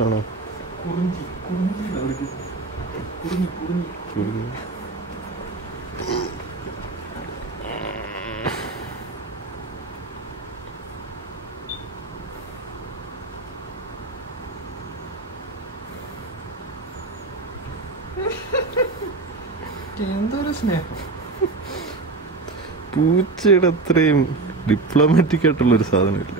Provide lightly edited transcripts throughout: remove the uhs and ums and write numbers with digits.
ആണോ? എന്തൊരു സ്നേഹം. പൂച്ചയുടെ അത്രയും ഡിപ്ലോമാറ്റിക് ആയിട്ടുള്ളൊരു സാധനമില്ല.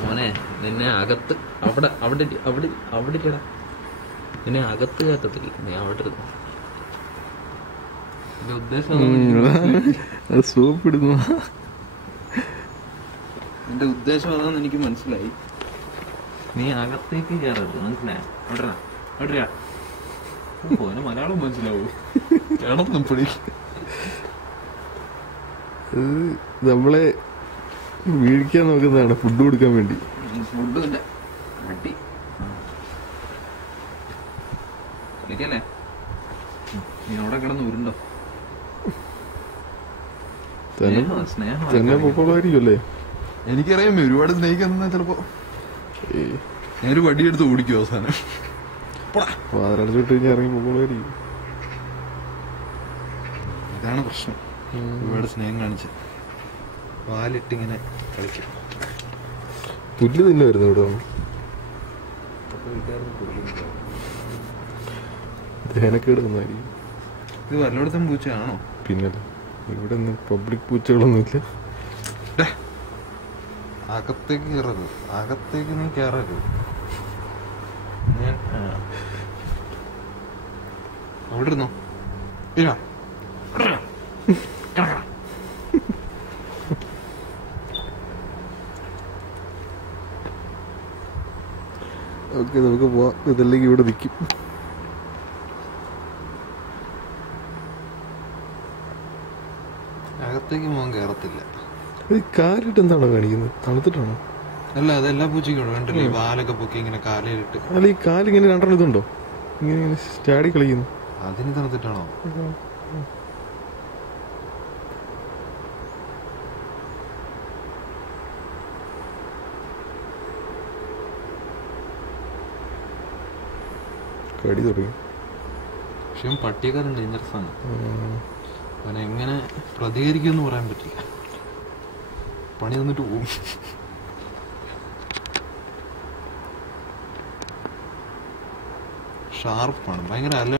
മോനെ നിന്നെ അകത്ത് അവിടെ അവിടെ അവിടെ അവിടെ കേടാ, നിന്നെ അകത്ത് കയറ്റത്തില്ല, നീ അവിടെ ഇരുന്നു. എന്റെ ഉദ്ദേശം സോപ്പിടുന്നു. എന്റെ ഉദ്ദേശം അതാന്ന് എനിക്ക് മനസ്സിലായി. നീ അകത്തേക്ക് കയറരുത്, മനസ്സിലായോ? അവിടെ അവിടെ പോനെ മലയാളം മനസ്സിലാവൂ. കിടന്നപ്പോഴേ നമ്മളെ വീഴിക്കാൻ നോക്കുന്നതാണ് ഫുഡ് കൊടുക്കാൻ വേണ്ടി. ഫുഡ് അടി കളിക്കല്ലേ, നീ അവിടെ കിടന്ന് ഉരുണ്ടോ? തന്നെ പൊക്കോളായിരിക്കുമല്ലേ? എനിക്കറിയാം ഒരുപാട് സ്നേഹിക്കുന്ന. ചിലപ്പോ ഞാനൊരു വടിയെടുത്ത് ഓടിക്കും അവസാനം. വാതിലടച്ചിട്ട് കഴിഞ്ഞാൽ ഇറങ്ങി പൊക്കോളായിരിക്കും. ഇതാണ് പ്രശ്നം, ഒരുപാട് സ്നേഹം കാണിച്ച് പാലിട്ടിങ്ങനെ കളിക്കും. പുല്ല് തിന്നുമായിരുന്നു ഇവിടെ. ദേനക്കേട് തന്നായിരിക്കും. ഇത് വല്ലയിടത്തും പൂച്ചയാണോ? പിന്നല്ല, ഇവിടെ ഒന്നും പബ്ലിക് പൂച്ചകളൊന്നുമില്ല. അകത്തേക്ക് കയറരുത്, അകത്തേക്ക് നീ കയറരുത്. അവിടെ ഇരുന്നോ? ഇല്ല ഓക്കെ, നമുക്ക് പോവാം. ഇതല്ലെങ്കിൽ ഇവിടെ നിൽക്കും. അകത്തേക്ക് പോകാൻ കയറത്തില്ല. കാലിട്ട് എന്താണോ കാണിക്കുന്നത്? തണുത്തിട്ടാണോ? അല്ല, അതെല്ലാ പൂച്ചയ്ക്കും വേണ്ടല്ലേ, വാലൊക്കെ പൊക്കി ഇങ്ങനെ കാലിലിട്ട്. അല്ല, ഈ കാലിങ്ങനെ രണ്ടെണ്ണം ഇതുണ്ടോ ഇങ്ങനെ ഇങ്ങനെ സ്റ്റാഡി കളിക്കുന്നു? അതിന് തണുത്തിട്ടാണോ? കടി തുടങ്ങി. പക്ഷെ പട്ടിയേക്കാളും ഡേഞ്ചറസ് ആണ്. അവനെങ്ങനെ പ്രതികരിക്കുമെന്ന് പറയാൻ പറ്റില്ല. പണി തന്നിട്ട് പോകും. ഷാർപ്പാണ്, ഭയങ്കര